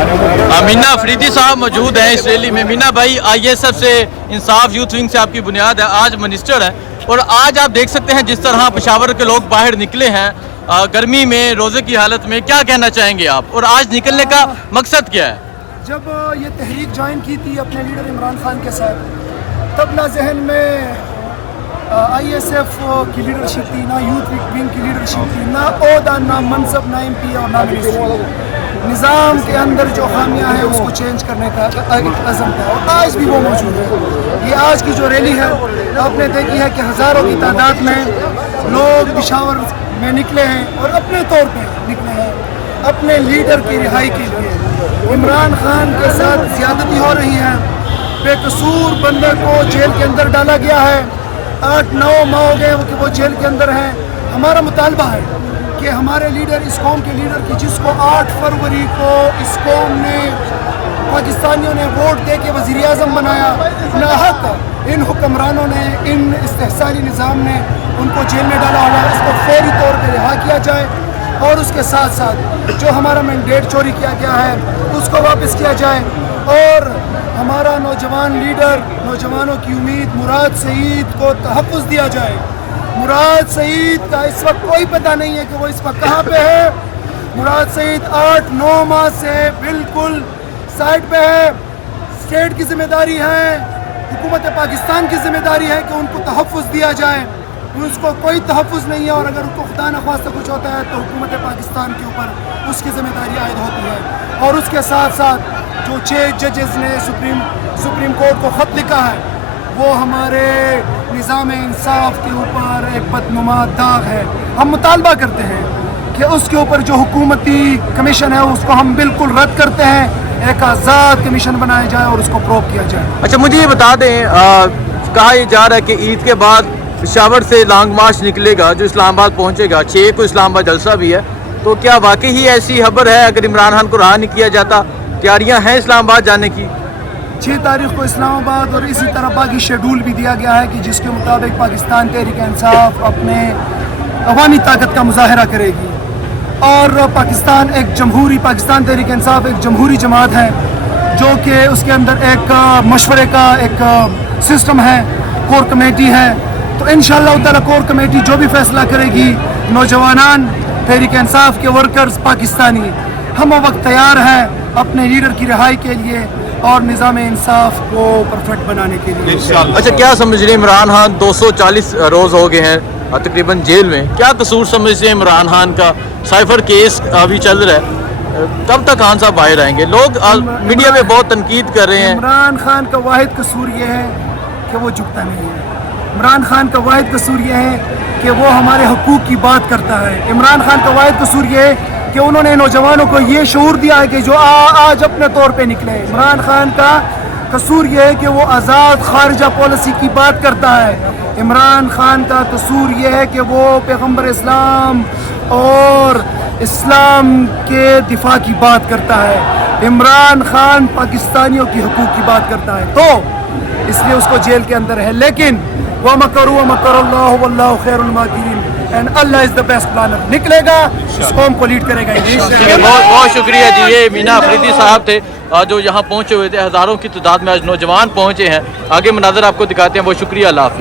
मीना अफरीदी साहब मौजूद हैं इस रैली में। मीना भाई, ISF से इंसाफ यूथ विंग से आपकी बुनियाद है, आज मिनिस्टर है, और आज आप देख सकते हैं जिस तरह पेशावर के लोग बाहर निकले हैं गर्मी में, रोज़े की हालत में, क्या कहना चाहेंगे आप, और आज निकलने का मकसद क्या है? जब ये तहरीक ज्वाइन की थी अपने लीडर इमरान खान के साथ, तब ना जहन में ISF की लीडरशिप थी, ना यूथ विंग की लीडरशिप थी, ना ओहदा, ना मनसब, ना MP और ना मिनिस्ट्री। निज़ाम के अंदर जो खामियां हैं उसको चेंज करने का एक अज़म था, और आज भी वो मौजूद है। ये आज की जो रैली है आपने देखी है कि हज़ारों की तादाद में लोग पेशावर में निकले हैं, और अपने तौर पे निकले हैं अपने लीडर की रिहाई के लिए। इमरान खान के साथ ज़्यादती हो रही है, बेकसूर बंदे को जेल के अंदर डाला गया है, 8-9 माह हो गए कि वो जेल के अंदर हैं। हमारा मुतालबा है कि हमारे लीडर, इस कौम के लीडर की जिसको 8 फरवरी को इस कौम ने, पाकिस्तानियों ने वोट दे के वज़ीर आज़म बनाया, नाहक इन हुक्मरानों ने, इन इस्तेहसाली निज़ाम ने उनको जेल में डाला हुआ है, इसको फौरी तौर पर रिहा किया जाए, और उसके साथ साथ जो हमारा मैंडेट चोरी किया गया है उसको वापस किया जाए, और हमारा नौजवान लीडर, नौजवानों की उम्मीद मुराद सईद को तहफ़्फ़ुज़ दिया जाए। मुराद सईद का इस वक्त कोई पता नहीं है कि वो इस वक्त कहाँ पे है। मुराद सईद 8-9 माह से बिल्कुल साइड पे है। स्टेट की जिम्मेदारी है, हुकूमत पाकिस्तान की जिम्मेदारी है कि उनको तहफ़्फ़ुज़ दिया जाए। उसको कोई तहफ़्फ़ुज़ नहीं है, और अगर उनको खुदा न ख्वास्ता कुछ होता है तो हुकूमत पाकिस्तान के ऊपर उसकी ज़िम्मेदारी आयद होती है। और उसके साथ साथ जो 6 जजेस ने सुप्रीम कोर्ट को ख़त लिखा है, वो हमारे निज़ाम इंसाफ के ऊपर एक बदनुमा दाग है। हम मुतालबा करते हैं कि उसके ऊपर जो हुकूमती कमीशन है उसको हम बिल्कुल रद्द करते हैं, एक आज़ाद कमीशन बनाया जाए और उसको प्रोब किया जाए। अच्छा, मुझे ये बता दें, कहा यह जा रहा है कि ईद के बाद पेशावर से लॉन्ग मार्च निकलेगा जो इस्लामाबाद पहुंचेगा। 6 को इस्लामाबाद जलसा भी है, तो क्या वाकई ही ऐसी खबर है? अगर इमरान खान को रहा नहीं किया जाता, तैयारियां हैं इस्लामाबाद जाने की? 6 तारीख को इस्लामाबाद, और इसी तरह बाकी शेड्यूल भी दिया गया है कि जिसके मुताबिक पाकिस्तान तहरीक इंसाफ अपने अवामी ताकत का मुजाहरा करेगी, और पाकिस्तान तहरीक इंसाफ एक जमहूरी जमात है जो कि उसके अंदर एक मशवरे का एक सिस्टम है, कोर कमेटी है। तो इंशाअल्लाह ताला कोर कमेटी जो भी फैसला करेगी, नौजवान तहरीक इंसाफ के वर्कर्स पाकिस्तानी हम वक्त तैयार हैं अपने लीडर की रिहाई के लिए और निज़ाम इंसाफ को परफेक्ट बनाने के लिए। अच्छा, क्या समझ रहे इमरान खान 240 रोज़ हो गए हैं तकरीबन जेल में, क्या कसूर समझते हैं इमरान खान का? साइफर केस अभी चल रहा है, कब तक खान साहब बाहर आएंगे? लोग मीडिया में बहुत तनकीद कर रहे हैं। इमरान खान का वाहिद कसूर ये है कि वो झुकता नहीं है। इमरान खान का वाहिद कसूर ये है कि वो हमारे हकूक़ की बात करता है। इमरान खान का वाहिद कसूर ये है कि उन्होंने नौजवानों को ये शऊर दिया है कि जो आज अपने तौर पे निकले। इमरान खान का कसूर ये है कि वो आज़ाद खारजा पॉलिसी की बात करता है। इमरान खान का कसूर ये है कि वो पैगम्बर इस्लाम और इस्लाम के दिफा की बात करता है। इमरान खान पाकिस्तानियों की हकूक़ की बात करता है, तो इसलिए उसको जेल के अंदर है। लेकिन व मकरू व मकरल्लाहु वल्लाहु खैरुल माकिरीन, and Allah is the best planner. निकलेगा, इस कौम को लीड करेगा। बहुत बहुत शुक्रिया जी। ये मीना अफरीदी साहब थे जो यहाँ पहुँचे हुए थे। हज़ारों की तादाद में आज नौजवान पहुँचे हैं। आगे मनाज़र आपको दिखाते हैं। बहुत शुक्रिया, अल्लाह हाफ़िज़।